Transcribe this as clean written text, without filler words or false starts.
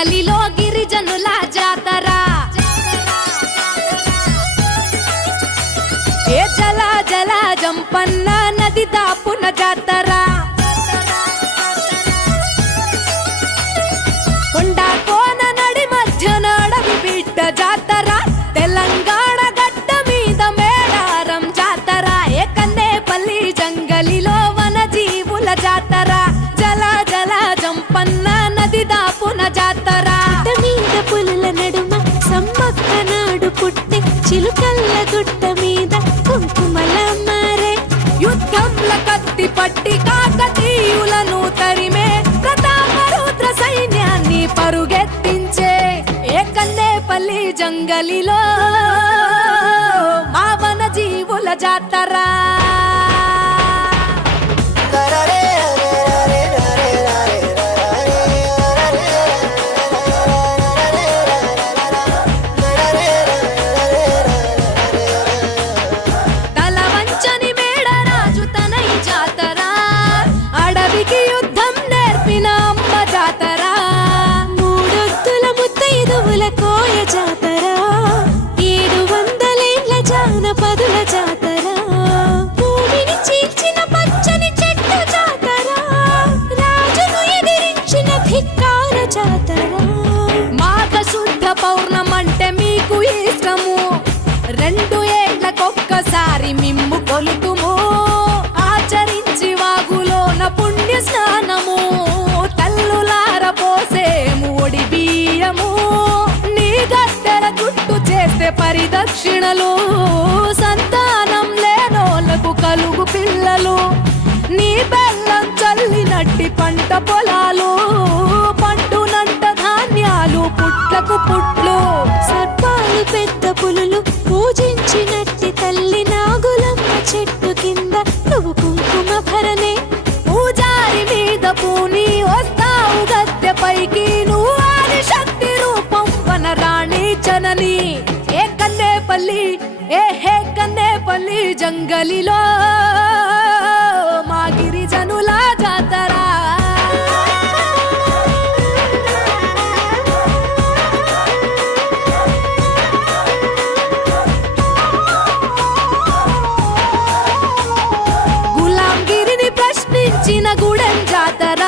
జంగలిలో గిరిజనుల జాతర ఏ జల జల జంపన్న నది దాపున జాతర కొండ కోన నడి మధ్యన అడవి బిడ్డ జాతర తెలంగాణ గడ్డ మీద మేడారం జాతర ఏ కన్నేపల్లి జంగలిలో వన జీవుల జాతర జల జల జంపన్న నది దాపున జాతర మీద పులుల నడుమ సమ్మక్క నాడు పుట్టి చిలుకల్ల గుట్ట మీద కుంకుమల మారే యుద్ధంల కత్తి పట్టి కాకతీయులను తరిమే ప్రతాపరుద్ర సైన్యాన్ని పరుగెత్తించే ఏ కన్నేపల్లి జంగలిలో మా వన జీవుల జాతర కోయ జాతర 700 జానపదుల జాతర భూమిని చీల్చిన పచ్చని చెట్టు జాతర రాజును ఎదిరించిన ధిక్కార జాతర మాఘ శుద్ధ పౌర్ణమంటే మీకు ఇష్టము 2 ఏళ్లకొక్కసారి మిమ్ము కొలుతుము ఆచరించి వాగులోన పుణ్య స్నానము తల్లులార పోసేము ఒడి బియ్యము గద్దెల చుట్టూ చేస్తే పరిదక్షిణలు సంతానం లేనోళ్లకు కలుగు పిల్లలు నీ బెల్లం చల్లినట్టి పంట పొలాలు పండునంట ధాన్యాలు పుట్లకు పుట్లు సర్పాలు పెద్ద పులులు పూజించినట్టి తల్లి నాగులమ్మ చెట్టు కింద నువ్వు కుంకుమ భరణే పూజారి మీద పూని వస్తావు గద్దె పైకి నువ్వు ఆదిశక్తి రూపం వనరాణి జనని ఏ కన్నేపల్లి హే కన్నేపల్లి జంగలిలో మా గిరిజనుల జాతర గులాంగిరిని ప్రశ్నించిన గూడెం జాతర